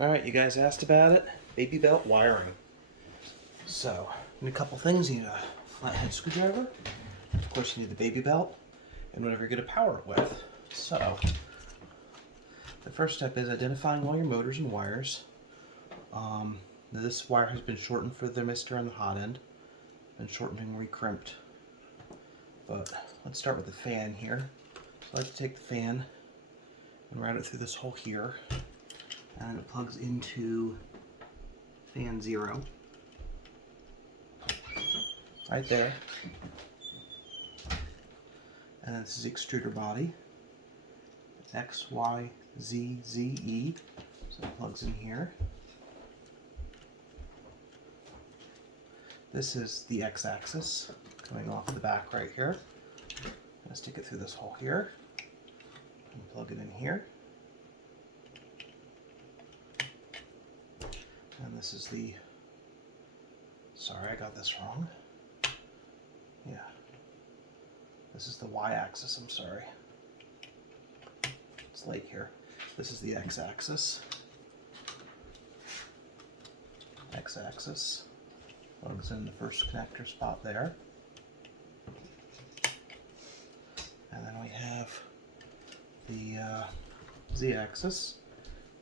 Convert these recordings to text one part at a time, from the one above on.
Alright, you guys asked about it. BabyBelt wiring. So, you need a couple things. You need a flathead screwdriver. Of course, you need the BabyBelt and whatever you're going to power it with. So, the first step is identifying all your motors and wires. This wire has been shortened for the thermistor on the hot end and shortened and recrimped. But let's start with the fan here. So I like to take the fan and route it through this hole here. And it plugs into fan 0. Right there. And then this is the extruder body. It's X, Y, Z, Z, E. So it plugs in here. This is the X-axis coming off the back right here. I'm going to stick it through this hole here and plug it in here. And this is the, sorry I got this wrong. Yeah. This is the Y-axis, I'm sorry. It's late here. This is the X-axis. X-axis plugs in the first connector spot there. And then we have the Z-axis,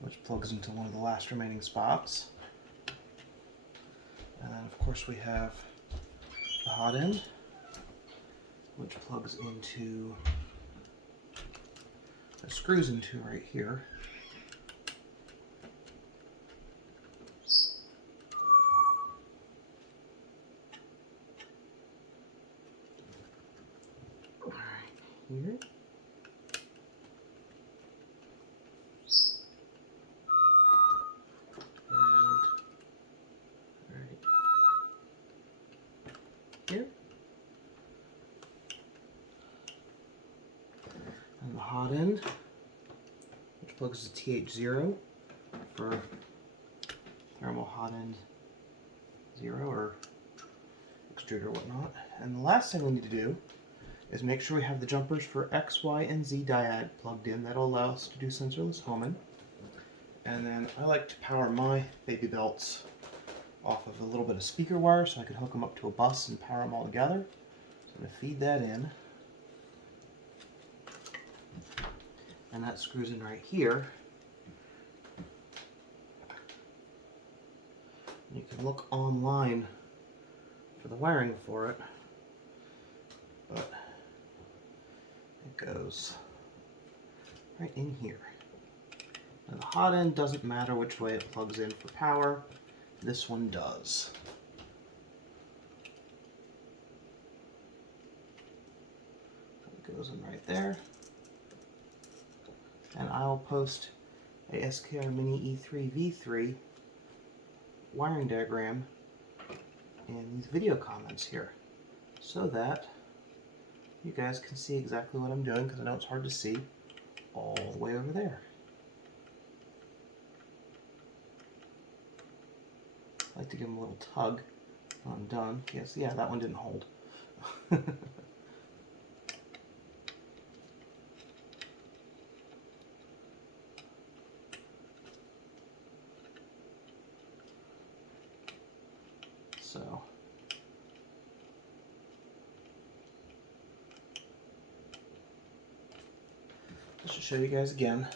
which plugs into one of the last remaining spots. And then of course we have the hot end, which plugs into, it screws into right here. Right here. Here. And the hot end, which plugs to TH0 for thermal hot end 0 or extruder or whatnot. And the last thing we need to do is make sure we have the jumpers for X, Y, and Z diag plugged in. That'll allow us to do sensorless homing. And then I like to power my BabyBelts off of a little bit of speaker wire so I can hook them up to a bus and power them all together. So I'm going to feed that in. And that screws in right here. You can look online for the wiring for it, but it goes right in here. And the hot end doesn't matter which way it plugs in for power. This one does. It goes in right there. And I'll post a SKR E3 V3 wiring diagram in these video comments here, so that you guys can see exactly what I'm doing, because I know it's hard to see all the way over there. I like to give them a little tug when I'm done. Yes, yeah, that one didn't hold. So, just to show you guys again,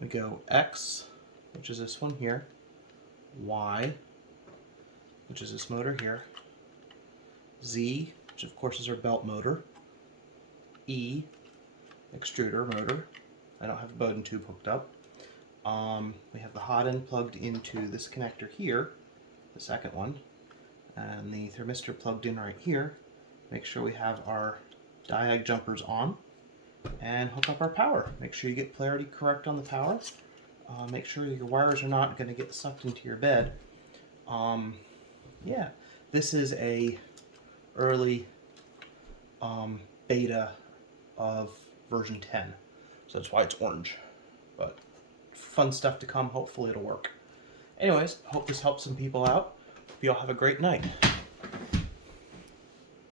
we go X, which is this one here, Y, which is this motor here, Z, which of course is our belt motor, E, extruder motor. I don't have a Bowden tube hooked up. We have the hot end plugged into this connector here, the second one, and the thermistor plugged in right here. Make sure we have our diag jumpers on and hook up our power. Make sure you get polarity correct on the power. Make sure your wires are not going to get sucked into your bed. Yeah, this is a early beta of version 10, so that's why it's orange. But fun stuff to come. Hopefully it'll work. Anyways, hope this helps some people out. Hope you all have a great night.